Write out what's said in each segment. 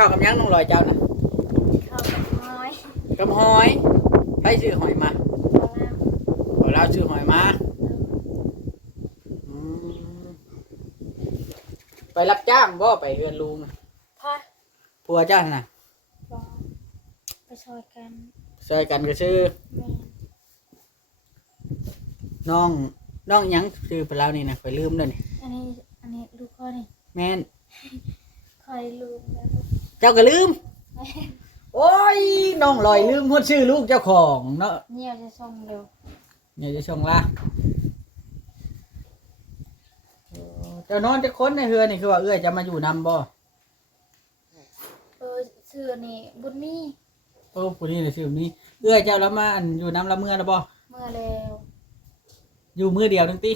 ข้าวกับหยังน้องลอยเจ้าน่ะข้าวกับน้อยกับหอยไปซื้อหอยมาปลาล่าเอาเราซื้อหอยมาอืมไปรับจ้างบ่ไปเฮือนลุงน่ะพ่อผัวเจ้าน่ะบอไปซอยกันช่วยกันก็ซื้อแม่น้องน้องหยังซื้อไปแล้วนี่นะข่อยลืมแล้วนี่อันนี้อันนี้ลูกพ่อนี่แม่นคอยลูกแล้ว เจ้าก็ลืม โอ้ยน้องลอยลืมพูดชื่อลูกเจ้าของเนาะเนี่ยจะส่งเร็วเนี่ยจะชงละเออเจ้านอนจะค้นในเฮือนนี่คือว่าเอื้อยจะมาอยู่นำบ่เออเสื้อนี่บุญมีโอ้ผู้นี้เลยชื่อนี้ เอื้อยเจ้าละมาอันอยู่นำละเมื่อละบ่ เมื่อแล้ว อยู่มือเดียวนึงติ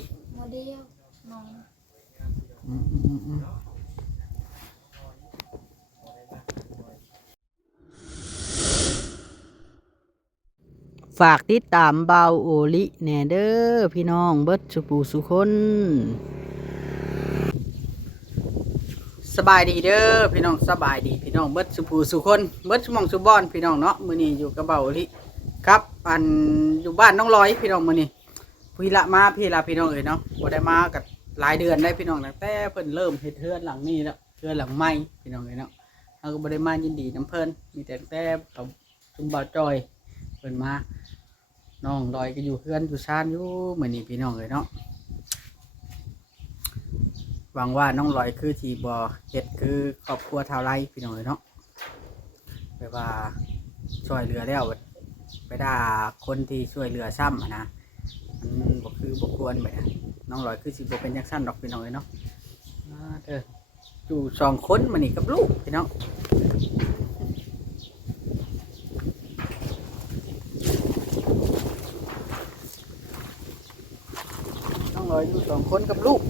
ฝากติดตามเบาโอลิแนเด้อพี่น้องเบิดสุปูสุคนสบายดีเด้อพี่น้องสบายดีพี่น้องเบิดสุภูสุคนเบิดสมองสุบอนพี่น้องเนาะมือนี้อยู่กับเบาโอลิครับ อันอยู่บ้านน้องลอยพี่น้องมือนี้พี่ละมาพี่ละพี่น้องเอ้ยเนาะบ่ได้มากับหลายเดือนได้พี่น้องตั้งแต่เพิ่นเริ่มเฮ็ดเฮือนหลังนี้แล้วเฮือนหลังใหม่พี่น้องเอ้ยเนาะเฮาก็บ่ได้มายินดีนํเพิ่นมีแต่ตั้งแต่เขาจุมบ่าวจอยเพิ่นมา น้องลอยก็อยู่เฮือนอยู่ซ่านอยู่เหมือนนี้พี่น้องเอ้ยเนาะหวังว่าน้องลอยคือทีบอเฮ็ดคือครอบครัวชาวไรพี่น้องเอ้ยเนาะแบบว่าช่วยเหลือแล้วไปด่าคนที่ช่วยเหลือซ้ำนะมันบ่คือบ่ควรแบบนั้นน้องลอยคือสิบ่เป็นจังซั่นดอกพี่น้องเอ้ยเนาะเธออยู่สองคนมานี่กับลูกพี่น้องน้ องลอยอยู่สองคนกับลูก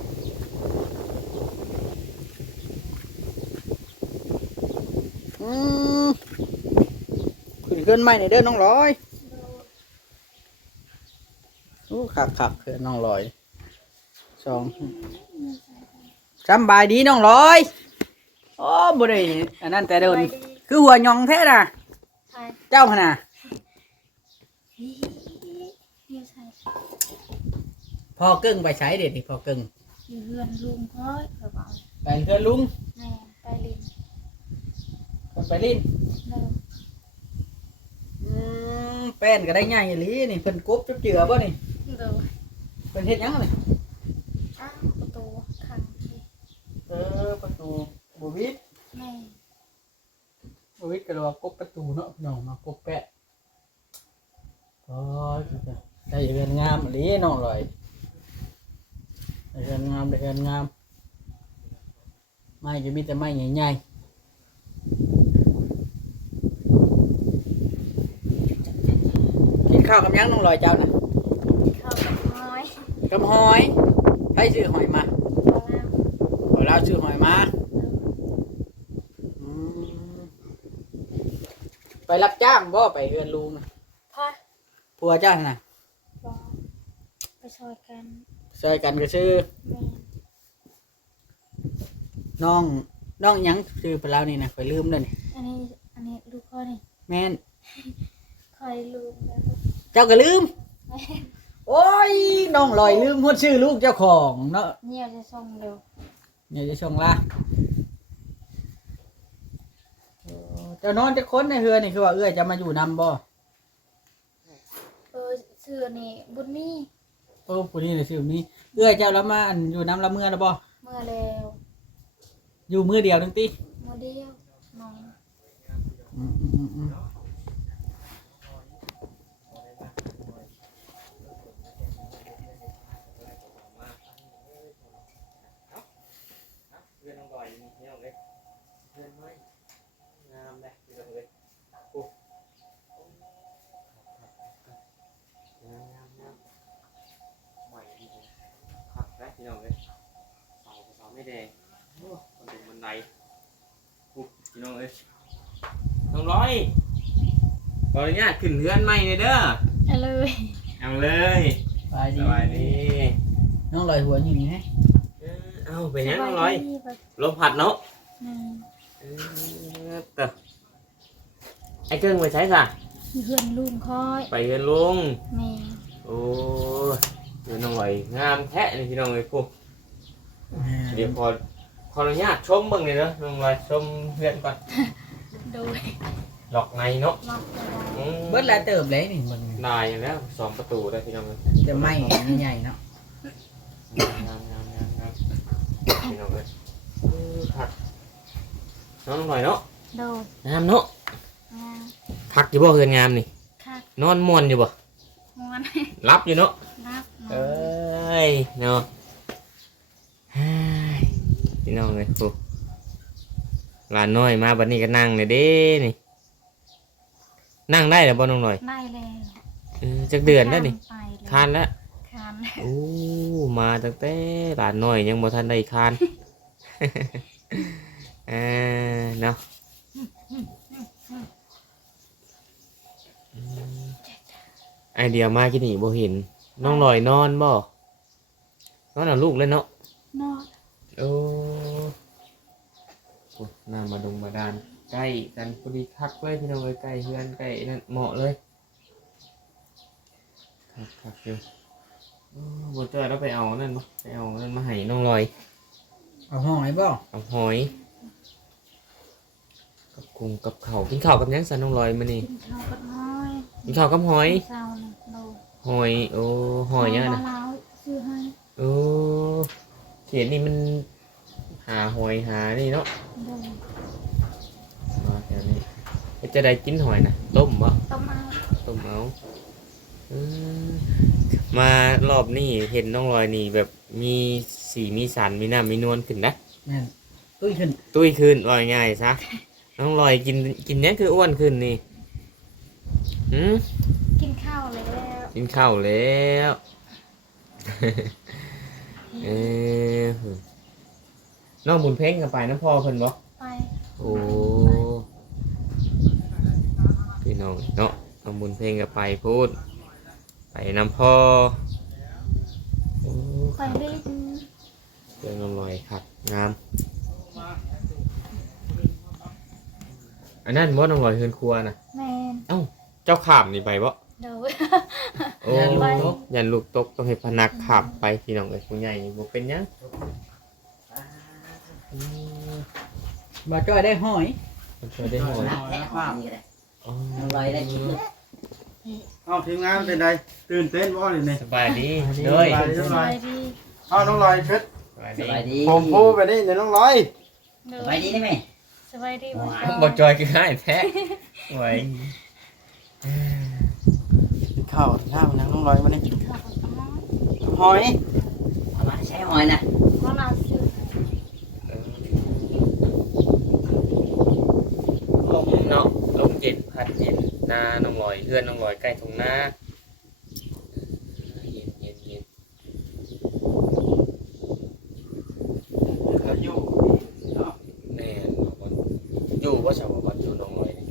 อืมขึ้นเกินไม่ในเด้อน้องลอยโอ้ขักขักคือน้องลอยสองสำบายดีน้องลอยโอ้บ่ได้อันนั้นแต่เดินคือหัวหยองแท้น่ะใช่เจ้าขนาด เนี่ยใช่ พอเกิ้งไปใช้เด็ดนี่พอเกิ้งอยู่เรือนลุงพ่อยเขาบอกไปเพื่อนลุงแม่ไปลินคนไปลิ้นเดิมอืมแป้นก็ได้ง่ายอีหลีนี่เพิ่นกบจับเจือบ่นี่เดิมเพิ่นเฮ็ดหยังนี่อ้าวประตูขังที่เออประตูบ่วิดแม่โอ้ยกระโดดกบประตูเนาะพี่น้องมากบแปะโอ้ยได้เรือนงามอีหลีน้องลอย ได้เรือนงามได้เรือนงาม ไม้ก็มีแต่ไม้ใหญ่ๆกินข้าวกับหยังน้องลอยเจ้าน่ะข้าวกับน้อยกับหอยไปซื้อหอยมาปลาล่าเอาเราซื้อหอยมาเดิมอืมไปรับจ้างบ่ไปเรือนลุงน่ะพ่อผัวเจ้าน่ะบอไปซอยกัน ช่วยกันก็ซื้อแม่น้องน้องหยังซื้อไปแล้วนี่นะข่อยลืมแล้วนี่อันนี้อันนี้ลูกพ่อนี่แม่นคอยลูกแล้วเจ้าก็ลืม โอ้ยน้องลอยลืมพูดชื่อลูกเจ้าของเนาะเนี่ยจะส่งเร็วเนี่ยจะชงละเออเจ้านอนจะค้นในเฮือนนี่คือว่าเอื้อยจะมาอยู่นำบ่ เออเสื้อนี่บุญมี โอ้ผู้นี้เลยชื่อนี้เอื้อยเจ้าละมาอันอยู่นำละเมื่อละบ่เมื่อแล้วอยู่มือเดียวนึงติ โมเดลน้อง อืมอืมอืมอืม เรื่องน้องบอยนี่เที่ยวเลยเรื่องไม่งามเลยเรื่องเลยโอ้งามงามงามใหม่ดีเลยขับได้พี่น้องเลยเสาเสา ไม่แดงโอ้มันเป็นบันไดปุ๊บพี่น้องเลยน้องร้อยขออนุญาตขึ้นเรือนใหม่เลยเด้อเอาเลยเอาเลยสบายสดีบายดีน้องลอยหัวอยู่นี่ไงเออเอาไปยังน้องร้อยสบาดีแบบลมพัดเนาะนั้นเออเตอะไอ้เกิ้งไปใช้ซะเพื่อนลุงคอยไปเฮือนลุง แม่ โอ้ยเดี๋ยวน้องลอยงามแท้นี่พี่น้องเลยพวก เดี๋ยวพอขออนุญาตชมเบิ่งเลยเนาะน้องลอยชมเพื่อนก่อนโดยหลอกในเนาะล็อกจะได้อืมเบิดแล้วเติบเลยนี่มึงได้แล้วสองประตูได้พี่น้องเลยจะไม่ใหญ่ๆเนาะงามงามงามงามพี่น้องเลยเออคักน้องหน่อยเนาะโดยงามเนาะงานคักอยู่บ่เฮือนงามนี่ คักนอนม่วนอยู่บ่มวนรับอยู่เนาะรับนเออน้ยเนาะเฮ้ย พี่น้องเลยโอ้หลานน้อยมาบัดนี้ก็นั่งเลยเด้นี่ นั่งได้เหรอบ่น้องหน่อยได้แล้วเออจักเดือนแล้วนี่ไปเลยคานแล้วคานโอ้มาตั้งแต่หลานน้อยยังบ่ทันได้คานเออเนาะอืมไอเดียมากินนี่บ่เห็นน้องลอยนอนบ่นอนเอาลูกเลยเนาะ นอน โอ้โห น้ำมาดงมาดานใกล้กันพอดีคักเลยพี่น้องเลยใกล้เฮือนใกล้นั่นเหมาะเลยคักคักอยู่โอ้บเจอแล้วไปเอานั่นมาไปเอานั่นมาให้น้องลอยเอาห้องไหนบ่เอาหอยกับกุ้งกับข้าวกินข้าวกับหยังสันน้องลอยมานี่กินข้าวกับน้อยกินข้าวกับหอยเช้านะโดยหอยโอ้หอยยังไงนะมาแล้วซื้อให้โอ้เขียนนี่มันหาหอยหานี่เนาะโดยมาแถวนี้เฮ็ดจะได้กินหอยนะต้มบ่ต้มเอาต้มเอาอืมมารอบนี้เห็นน้องลอยนี่แบบมีสีมีสันมีน้ำมีนวลขึ้นนะ แม่นตุ้ยขึ้นตุ้ยขึ้นลอยง่ายซะน้องลอยกินกินเนี้ยคืออ้วนขึ้นนี่หืมกินข้าวแล้วกินข้าวแล้ว เออ น้องบุญเพ่งกันไปน้ำพ่อเพิ่นบ่ไปโอ้พี่น้องเนาะน้องบุญเพ่งกับไปพูด ไปนำพ่อโอ้ไปเล่นเรื่องน้องลอยครับงามอันนั้นบ่น้องลอยเฮือนครัวนะแมนเจ้าขามนี่ไปบ่โดย โอ้ยันลูกตกยันลูกตกต้องให้พนักขับไปพี่น้องเอ้ยผู้ใหญ่นี่บ่เป็นหยังอืม บ่จ้อยได้ห้อยมันช่วยได้หน่อยนักแท้ความนี่แหละอ๋อน้องลอยได้คิดเลยเอาทีมงานเป็นไงตื่นเต้นบ่เลยนี่สบายดีสเด้บายยดีสบายดีเอาน้องลอยเพชรสบายสดีบายดีผมพูไปนี่เดี๋ยวน้องลอยโดสบายดีได้ไหมสบายดีบ่บ่จอยคือให้แท้ไหวกินข้าวข้าวนังน้องลอยมานี่กินข้าวกับน้องหอยเอามาใช้หอยนะเพราะ เราซื้อลมเนาะลมเย็นพัดเย็นหน้าน้องลอยเพื่อนน้องลอยใกล้ตรงหน้าเย็นเย็นเย็นอยู่แน่นบ่อยู่บ่สาวบ่อยู่น้องลอยนี่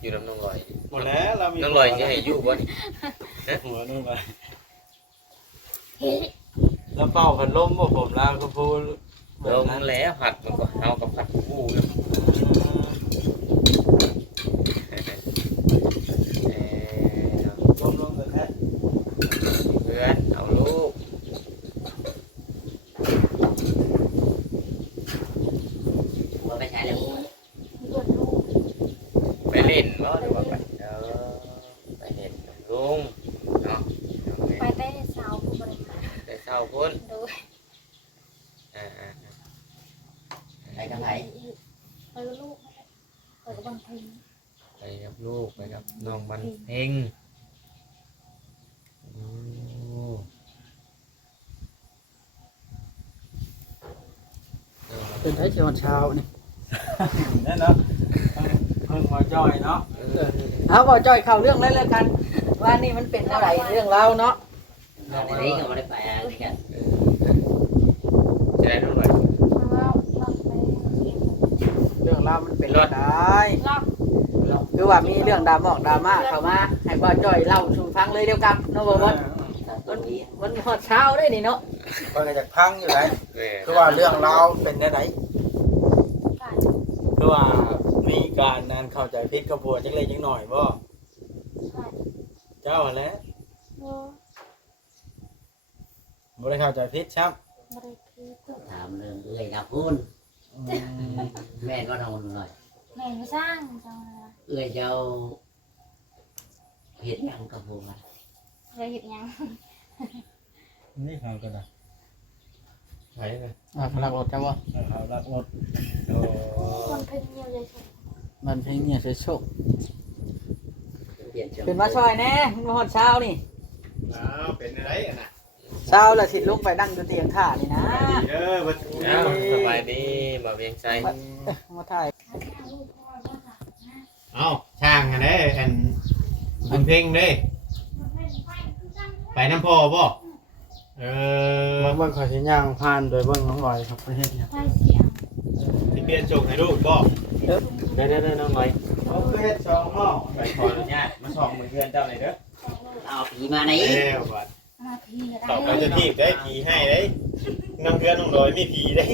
อยู่น้ำน้องลอยนี่หมดแล้วเรามีน้องลอยจะให้อยู่บ่นี่หัวน้องลอยแล้วเป่าพัดลมบ่ผมลาวก็พูดลมแล้วผัดมันก็เฮากับผัดกูอยู่เอ้ยเนาะ ลมลงเลยแท้ เพื่อนเอาลูก หัวไปใช้แล้ว ตรวจลูก ไปเล่นบ่หรือว่าไปเออไปเล่นกับลุงเนาะ ไปได้สาวผู้บริการ แต่เช้าพุ่น โดย อ่า ไปกับไผ ไปกับลูกไปกับบังพิง ๆไปกับลูกไปกับน้องบัน เพ็งโอ้เป็นไทยเช้าเช้านี่นั่นเนาะเพิ่งมาจ้อยเนาะเออเอาบ่จ้อยเข้าเรื่องเลยแล้วกัน ว่านี่มันเป็นอะไรเรื่องเราวเนาะเอาไปได้ก็ไม่ได้ไปอะไรกันจะได้น้องหน่อยเพราะว่าล็อกไปเรื่องเราวมันเป็นอะไร ล็อกคือว่ามีเรื่องดราม่าดราม่าเข้ามาให้บ่จ้อยเล่าสู่ฟังเลยเดียวกันเนาะบ่บ่ต้นนี้วันฮอดเช้าได้นี่เนาะก็จะพังอยู่ไหนแม่คือว่าเรื่องราวเป็นได้ไหนไก่คือว่ามีการนั้นเข้าใจผิดกับผัวจักเล็กจักหน่อยบ่ใช่เจ้าหั่นแหละบ่บ่ได้เข้าใจผิดครับบ่ได้คือตัวถามเรื่องเอื้อยนะพูนอืมแม่นว่าน้องหน่อยแม่นบ่สร้างจังว่า เอื้อยเจ้าเห็ดหยังกับผัวเลยเฮ็ดหยังนี่เขาก็ได้ไปเลยอ่าพลักรถจ้าบ่เขารักหมดโอ้คนเพิ่นเหี่ยวใหญ่สุดมันเพลงเนี่ยสวยโชคเปลี่ยนชื่อเป็นมาช่วยแน่มึงมาฮอดเช้านี่อ้าวเป็นอะไรอะนะเช้าแล้วสิลุกไปนั่งอยู่เตียงข้านี่นะ เด้อบัดอ้าวสบายดีบ่เวียงใจ มาถ่ายลูกพ่อว่าค่ะ เอ้าช่างอันเด้อันบุญเพ่งเด้ไปน้ำพ่อบ่เออเบิ่งเบิ่งขอยสิย่างผ่านโดยเบิ่งน้องลอยครับประเทศเนี่ยไปเสียงที่เปลี่ยนโจกให้ลูกบ่เด้อเด้อเด้อน้องหน่อยเขาคือเฮ็ดสองหม้อไปขออนุญาตมาส่องมือเพื่อนเจ้าหน่อยเด้อเอาผีมาไหนเด้อบัดมาพี่ก็ต่อไปได้จะทีบได้ผีให้ได้น้องเพื่อนน้องลอยมีผีได้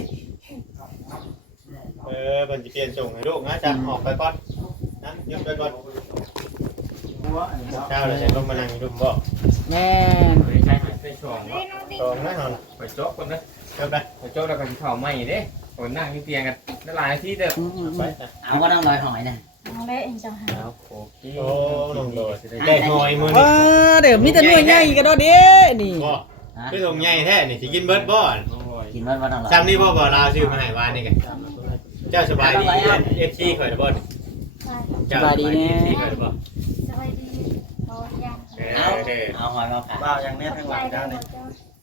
เออเพิ่นสิเปลี่ยนส่งให้ลูกนะจ๊ะออกไปก่อน นะยกไปก่อนหัวอันนี้เนาะเช้าเราจะลงมานั่งอยู่ดุมบ่แม่นไม่ใช่ไม่ช่วงบ่ช่วงนะฮะไปโจ๊กคนนะเจ้าไปไปโจ๊กแล้วก็สิเข้าใหม่เด้คนนั่งอยู่เตียงกันหลายที่เด้ออืมอืมไปอืมจ้ะเอาว่าน้องลอยหอยนะเอาเลยเองจังหาเอาโอเคโอ้ลงโดดได้หอยมื้อเอนี้อเดี๋ยวมีแต่หน่วยใหญ่กันเนาะเด้นี่บ่ฮะคือทงใหญ่แท้นี่สิกินเบิดบ่กินว่าว่าน้องลอยซ้ำนี่บ่บ่ลาวซื้อมาให้วานนี่กันเจ้าสบายดี FC ข่อยน่ะบ่ใช่ เจ้าสบายดี FC ข่อยน่ะบ่สบายดีเรายังเอเอาอเด้อเอาหอยมาผ่าบ้าวอย่างแนี้ทั้งหลายเจ้านี่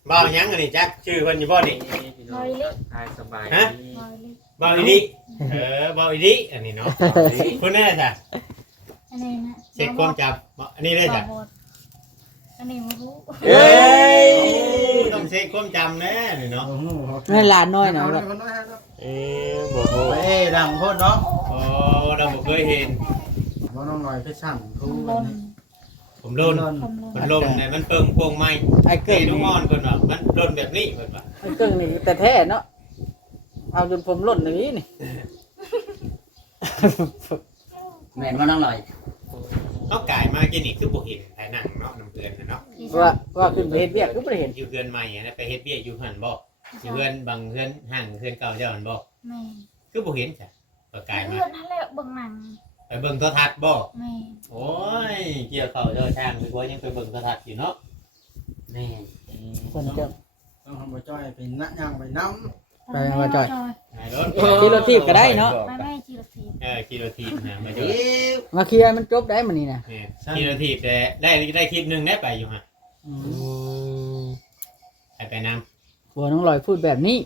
บ่าวหยังอันนี้จักชื่อเพิ่นอยู่บ่นี่ลอยลิสบายลอยลิบ่าวอีดิเออบ่าวอีดิอันนี้เนาะคุณแน่จ้ะอันนี้นะเสร็จความจำบ่อันนี้ได้จ้ะอันนี้ไม่รู้เอ้ยต้องเช็คความจำแน่นี่เนาะโอ้โหเงินหลานน้อยเนาะ เอาเนาะคนน้อยให้เนาะ เอ๊ะบ่โหไปเอ้ดังโพดเนาะโอ้เราบ่เคยเห็น บ่น้องลอยเพชรสั่นทูลนผมโดนผมลมันนลมเนี่ยมันเปิงโป่งไม้ไอ้เกิเกิ่งดน้องนี่มอนเพิ่นว่ามันโดนแบบนี้เพิ่นว่าไอ้เกิ่งนี่แต่แท้เนาะเอาจนผมหล่นอย่างนี้นี่ แม่นว่าน้องลอยเอากายมากินนี่คือบ่เห็นภายหนังเนาะน้ำเกลือนน่ะเนาะว่าว่าขึ้นไปเฮ็ดเวียกก็บ่ได้เห็นอยู่เฮือนใหม่อะนะไปเฮ็ดเบี้ยอยู่หั่นบ่ อยู่เฮือนบางเฮือนห่างเฮือนเก่าเจ้าหั่นบ่แม่คือบ่เห็นจ้ะก็กายมาเพื่อนนั่นแหละเบิ่งหนังไปเบิ่งโทรทัศน์บ่แม่โอ้ยเกี่ยวเข้าเจ้าช่างคือว่ายังไปเบิ่งโทรทัศน์อยู่เนาะแม่คนเจ้าต้องทำบ่จ้อยไปนักย่างไปน้ไปมาจอย นายรถขี่รถถีบก็ได้เนาะ ไม่ไม่จีรทีเออขี่รถถีบนะมาเดี๋เจยอวมาเคลียร์มันจบได้มันนี่นะเนี่ยขี่รถถีบแต่ได้ได้คลิปหนึงได้ไปอยู่ฮะอืมไปไปนำ บัวน้องลอยพูดแบบนี้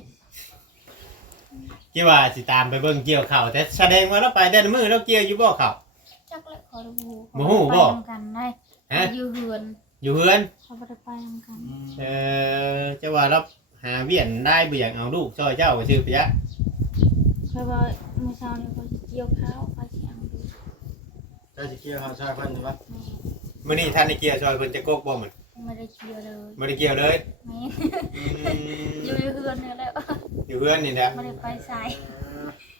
กี่ว่าสิตามไปเบิ่งเกี่ยวข้าวแต่แสดงว่าเราไปแต่ละมื้อเราเกี่ยวอยู่บ่ข้าว จักเลยขอดูบ่ฮู้บ่ ไปนำกันได้ฮะ อยู่เฮือนอยู่เฮือน เขาบ่ได้ไปนำกันำเออจะว่าเราหาเวียนได้บ่อยากเอาลูกซอยเจ้าก็ชื่อไปยะเคยว่าเมื่อเช้านี้เขาจะเกี่ยวข้าวไปเชียงดูเจ้าสิเกี่ยวข้าวชายเพิ่นใช่ปะแม่มื้อนี้ท่านได้เกี่ยวซอยเพิ่นจะกกบ่มัน ไม่ได้เกี่ยวเลยบ่ได้เกี่ยวเลยแม่อือยู่มในเฮือนนี่แหละอยู่เฮือนนี่แหละไม่ได้ไปใส่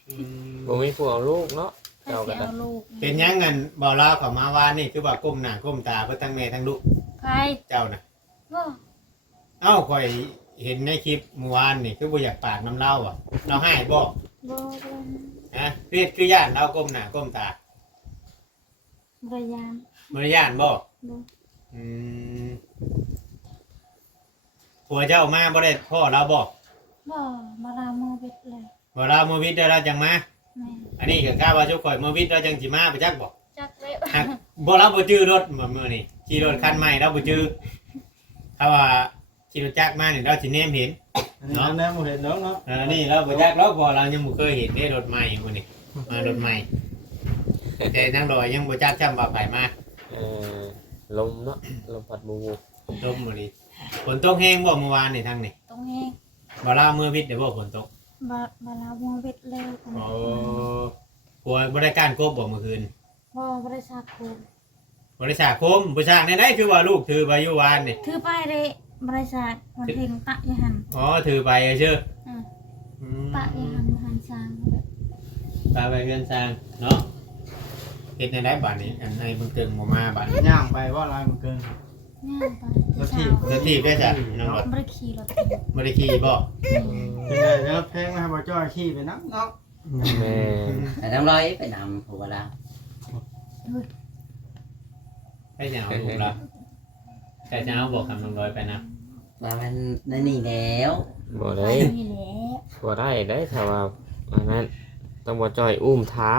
อืมบ่มีผัวลูกเนาะให้เสียเอาลูกเป็นหยังงั้นบ่ลาวเข้ามาวานนี่คือว่าก้มหน้าก้มตาเพิ่นทั้งแม่ทั้งลูกใครเจ้าน่ะ บ่เอ้าข่อยเห็นในคลิปเมื่อวานนี่คือบ่อยากปากน้ำเล่าอะ เราให้บ่บ่เป็นฮะเครียดคือย่านเราก้มหน้าก้มตาบริยามบ่ได้ย่านบ่บ่ อืมผัวเจ้ามาบ่ได้พ่อเราบ่บ่มาลามือเบ็ดเลยบ่เรามาวิทย์แล้วเราจังมา แม่อันนี้ก็กล้าว่าชุกข่อยมาวิทย์เราจังสิมาไปจักบ่จักเลยฮักบ่เราบ่จื้อรถมามื้อนี้ขี่รถคันใหม่เราบ่จื้อถ้าว่าขี่รถจักรมานี่เราสิแนมเห็นอันนี้แน่บ่เห็นเนาะเนาะเออนี่เราบ่จักเราบ่เรายังบ่เคยเห็นได้รถใหม่มื้อนี้มารถใหม่แต่นางดอยยังบ่จักจำว่าไปมา เออ ลมเนาะลมพัดบูลมมื้อนี้ฝนตกแห้งบ่เมื่อวานนี่ทางนี้ตรงนี้บ่ลามือวิทย์ได้บ่ฝนตกบ่บ่ลามือเบ็ดเลยโอ้กลัวบริการกบบ่เมื่อคืนบ่บ่ได้สักคนบริษัทคมบริษัทในไหนคือว่าลูกถือไปอยู่วานนี่ถือไปเลยบริษัทมันเพ่งตะยหันอ๋อถือไปเชื่ออืมอืมตะยหันหันสร้างแบบตาไปเงินสร้างเนาะ เฮ็ดในได้บาดนี้ อันในบึงเกิงบ่มาบาดนี้ย่างไปว่าลายมันเกินย่างไปรถถีบจะตีบได้จ้ะน้องรถไม่ได้ขี่รถถีบบ่ได้ขี่บ่เป็นไงแล้วเพลงมาให้บ่จ้อยขี้ไปนักเนาะแม่แต่น้องลอยไปนำผัวเราให้จะเอาลูกละแต่จะเอาบอกคำน้องร้อยไปนะว่ามันนั่นนี่แล้วบ่ไปได้นี่แหละ บ่ได้ได้ถ้าว่าอันนั้นต้องบ่จ่อยอุ้มท้า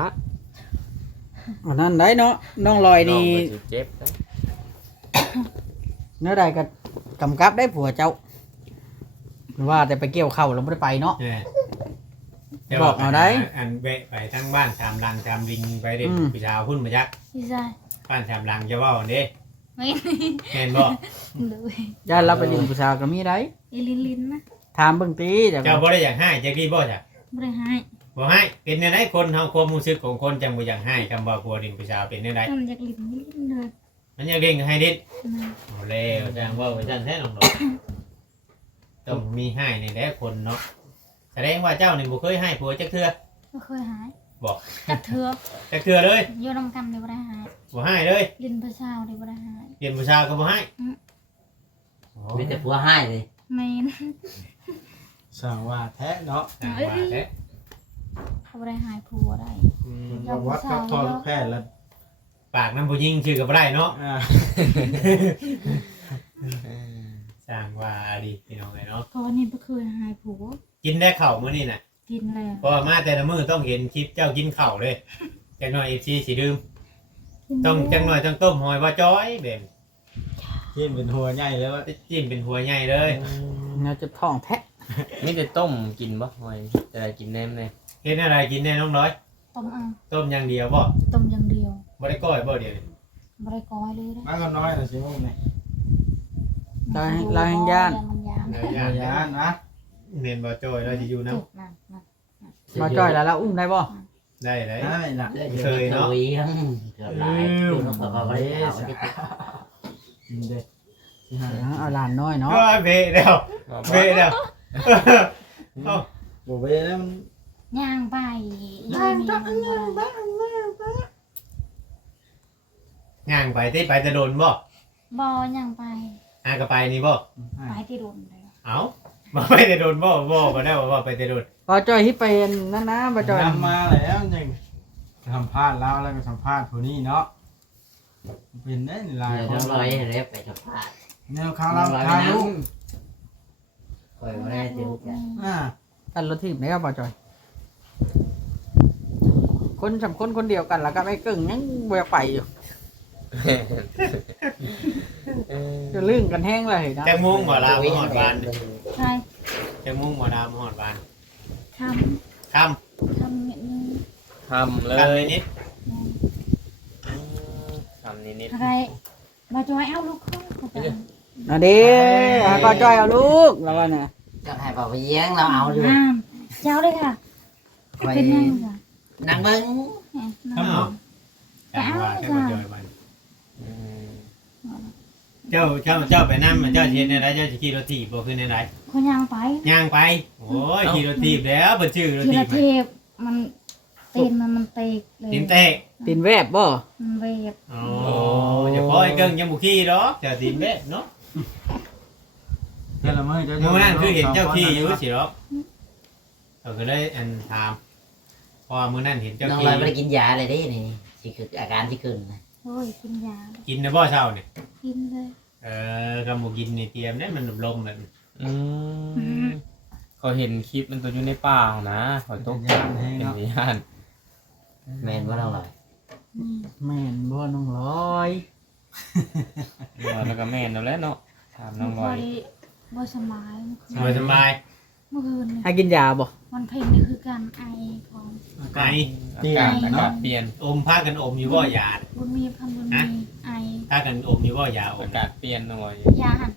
อันนั้นได้เนาะน้องลอยนี่องก็สิเจ็บนะเนื้อใดก็กำกับได้ผัวเจ้าหรือว่าแต่ไปเกี่ยวเข่าเราไม่ได้ไปเนาะ เออบอกเอาได้อันเบะไปทั้งบ้านชามลังชามลิงไปเด็ดอืม ผู้ชาวพุ่นมายักพี่ชายบ้านชามลังจะว่าอันเด้ไม่แม่นบ่ดูย่านเราไปดินผู้สาวก็มีได้อีลินลินนะถามเบิ่งตีแต่เจ้าบ่ได้อยากให้จักดีบ่จ้ะไม่ได้ให้ บ่ให้เป็นในไหนคนเฮาความรู้สึกของคนจังบ่อยากให้คำว่าผัวดินผู้ชาวเป็นในไหนทำจากลินลินเลยมันอยากเล่นก็ให้เด็ดนะโอ้แล้วจังว่าไปจังแท้น้องดอกต้องมีให้ในแหละคนเนาะแสดงว่าเจ้านี่บ่เคยให้ผัวจักเทื่อไม่เคยหายบอกจักเถือจักเทื่อเลยโยนำกันเลยไม่ได้หายบ่ให้เลยลินประชาวเลยไม่ได้หายเปลี่ยนผู้ชาวก็บ่ให้อืมโอ้มีแต่ผัวให้เลยไม่นะสั่งว่าแท้เนาะต่างว่าแท้ เขาไม่ได้หายผัวได้ อืมเราวัดกับทอลูกแพทย์แล้วปากน้ำผู้ยิงชื่อกับไรเนาะอ่าสร้างว่าดีพี่น้องเลยเนาะเพราะวันนี้ไม่เคยหายผัวกินได้เข่าวมื้อนี้น่ะกินแล้วเพราะว่ามาแต่ละมื้อต้องเห็นคลิปเจ้ากินข้าวเลยจังหน่อย FC สิดื่มกินต้องจังหน่อยต้องต้มหอยว่าจ้อยเบ่งกินเป็นหัวใหญ่แล้วจิ้มเป็นหัวใหญ่เลยน่าจะท้องแท้มีแต่ต้มกินบ่หอยแต่กินแหนมเลย เห็นอะไรกินแน่น้องน้อย ต้มเอาต้มอย่างเดียวบ่ต้มอย่างเดียวบ่ได้ก้อยบ่เดียวไม่ได้ก้อยเลยนะมันก็น้อยนะสิมุกนี่มันลายย่าน มันยานเนื้หัอย่างวยานนะเมนบ่จ้อยเราจะอยู่น้จุกนั่นนั่นมาจ้อยแล้วแล้วอุ้มได้บ่ำได้เลยได้น่ะเคยเนาะเลี้ยงเกือบหลายคุณต้องขอเขาไม่ได้เอาไม่ได้กินเด้สิหาเอาหลานน้อยเนาะก็เบะเดียวว่าเบะเดียวเอ้าบ่ไปแล้วมัน ย่างไปย่างจักย่างไปย่างไปที่ไปจะโดนบ่บ่ย่างไปอ่ากระไปนี่บ่ไปที่โดนเลยเอ้าบ่ไปจะโดนบ่บ่บ่ได้บ่ว่าไปจะโดนบ่จ้อยที่เป็นนั่นนะบ่จ้อยนำมาแล้วยังสัมภาษณ์แล้วแล้วก็สัมภาษณ์ผู้นี้เนาะเป็นได้หลายเดี๋ยวคน้อนงลอยเรียกไปสัมภาษณ์แนวข้าวน้เราองลอยไปทางนั่ลูงกคอยไม่ได้เจอกันอ่ากันรถทีบนะครับบ่จอย คนสำคนคนเดียวกันแล้วก็ไม่กึ่งยังบ่อยากไปอยู่เออจะลื่นกันแห้งเลยนะจังมุ้งบ่ลาวบ่หอดบานใช่จังมุ้งบ่ดาวบ่หอดบานทค่ำำทำนิดนึงทำเลกันยนิดทำนิดอะไรมาจอยเอาลูกเข้าไปนะเด้อะก็จอยเอาลูกแล้วว่าเนี่ยจะให้เป่าไปเลี้ยงเราเอาอยู่น้ำเจ้าเลยค่ะคอยเป็นยังไง นั่งเบิ้งน้ำจังว่าแค่บ่จอยบานๆอืมเจ้าเจ้าเจ้าไปนำเจ้าสิเฮ็ดในใดเจ้าสิขี่รถถีบบ่คือในใดคนย่างไปย่างไป โอ้ยขี่รถถีบแล้วเพิ่นชื่อรถทีถีละบเทปมันตีนมันมันเตกเลยตีนเตะตินแวบบ่มันเวบโอ้อย่าปล่อยเกิงยังบุขี้ดอกจะตีนเบ็ดเนาะเดี๋ยวละมื้อจะเมื่อวานคือเห็นเจ้าที่อยู่สิหรอกเราก็เลยอันถาม เพอมื้อนั้นเห็นเจ้าน้องที่ลอยไม่ได้กินยาเลยดินี่ที่คืออาการที่ขึ้นนะโอ้ยกินยากินนะบ่เช้าเนี่ยกินเลยเออกำบ่กินนี่เตรียมได้มันลมแบบอืมเขาเห็นคลิปมันตัวอยู่ในป่านะเขาตกใจเป็นพยานแมนว่าน้องลอยแม่นบ่น้องร้อยแล้วก็แม่นแล้วแหละเนาะถามน้องลอยบ่สบายสบายสบาย เมื่อคืนให้กินยาบ่วันเพ็ญนี่คือการไอของไก่อากาศอากาศเปลี่ยน อมพากันอมอยู่บ่ยาบุญมีพันบุญมีไอพากันอมอยู่บ่ยาออามกาศเปลี่ยนหน่อยยาหัน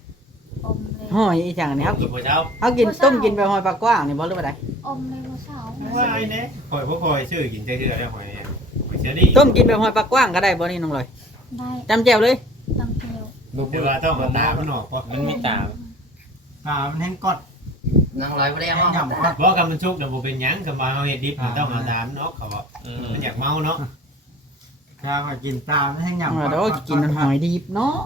อมเลยห้อยอีจังนี่เอาเฮากินบ่เช้าเฮากินต้มกินไปหอยปลากว้างนี่บ่หรือว่าใดอมเลยว่าเสาว่าไอ้เนี่ยข่อยบ่ข่อยชื่อกินใจเทื่อแล้วข่อยเนี่ยข่อยเสียดีต้มกินไปหอยปลากว้างก็ได้บ่นี่น้องร้อยได้จำแจ่วเลยตำเจียวบุบแต่ว่าต้องเอาตามันออกเพราะมันมีตาอ่ามันแห้งกอดบ น้องลอยบ่ได้เอาหย่ำครับบ่กำมันชุกน่ะบ่เป็นหยังกำว่าเฮาเฮ็ดดิบมันต้องเอาตามเนาะเขาบอกอืมมันอยากเมาเนาะข้าวก็กินตามให้หย่ำว่าแล้วกินน้ำหอยดิบเนาะ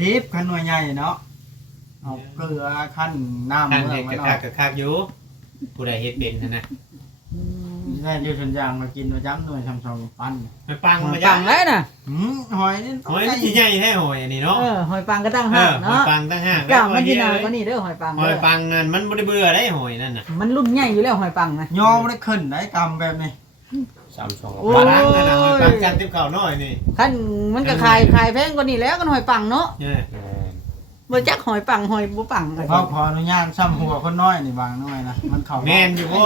ดิบขันหน่วยใหญ่เนาะเอาเกลือขั้นน้ำทางเมือเฮ็งดมันกะอคัอกกกะคักอยู่ผู้ใดเฮ็ดเป็นหั่นน่ะ ได้อยู่ส่วนยางมากินประจำหน่วยทำสองปั้นหอยปังหอมายย่าปังแล้วน่ะหืมหอยนี่หอยมันสิใหญ่แท้หอยอันนี้เนาะเออหอยปังก็ตั้งเอห้าอหอยเนาะปังตั้งห้างกล้ามมันอเดียืนยนานวกว่านี้เด้อหอยปังหอยเด้อปังนั่นมันบ่ได้เบื่อได้หอยนั่นน่ะ มันรุ่นใหญ่อยู่แล้วหอยปังนะยอมได้ขึ้นได้กำแบบนี้สามสองโอ้ ปลาล้างนั่นน่ะหอยปังกันติ๊บเก่าน้อยนี่ขั้นมันก็ขายขายแพงกว่านี้แล้วกันหอยปังเนาะ เนี่ยแม่น บ่จักหอยปังหอยบ่ปังเพราะขออนุญาตซ้ำหัวคนน้อยนี่บางหน่อยนะมันเข่าแม่นอยู่โอ้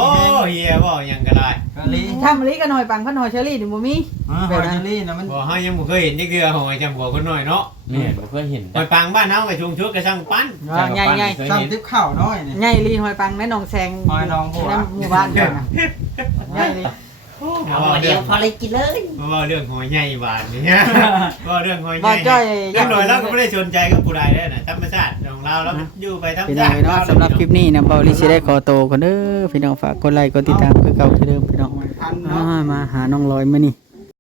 เฮียบ่หยังก็ได้กะลีถ้ามะลิกับหอยปังพันหอยเชอรี่นี่บ่มีเออหอยเชอรี่นะมันบ่เฮายังบ่เคยเห็นจักเทื่อหอยจำหัวคนน้อยเนาะแม่นบ่เคยเห็นหอยปังบ้านเฮาไปชุงชุดก็ช่างปั้นว่าใหญ่ใหญ่เคยซ้ำเห็นติ๊บข้าวน้อยนี่ใหญ่ลีหอยปังแม่น้องแซงหอยน้องบัวในหมู่บ้านเพิ่นน่ะใหญ่ลี เอาหัวเดียวพอเลยกินเลยมาว่าเรื่องหอยใหญ่บานนี่ว่าเรื่องหอยใหบ่ญ่จ้อยอยังน้อยเราก็ไม่ได้สนใจกับผู้ใดได้นะธรรมชาติของเราเราอยู่ไปธรรมพี่น้ชาองติเนาะสำหรับคลิปนี้นะเบาลิสิได้ขอโตวก่อนเด้อพี่น้องฝากกดไลค์กดติดตามคือเก่าคือเดิมพี่น้องหอยพันอ่าเนาะมาหาน้องลอยมื้อนี้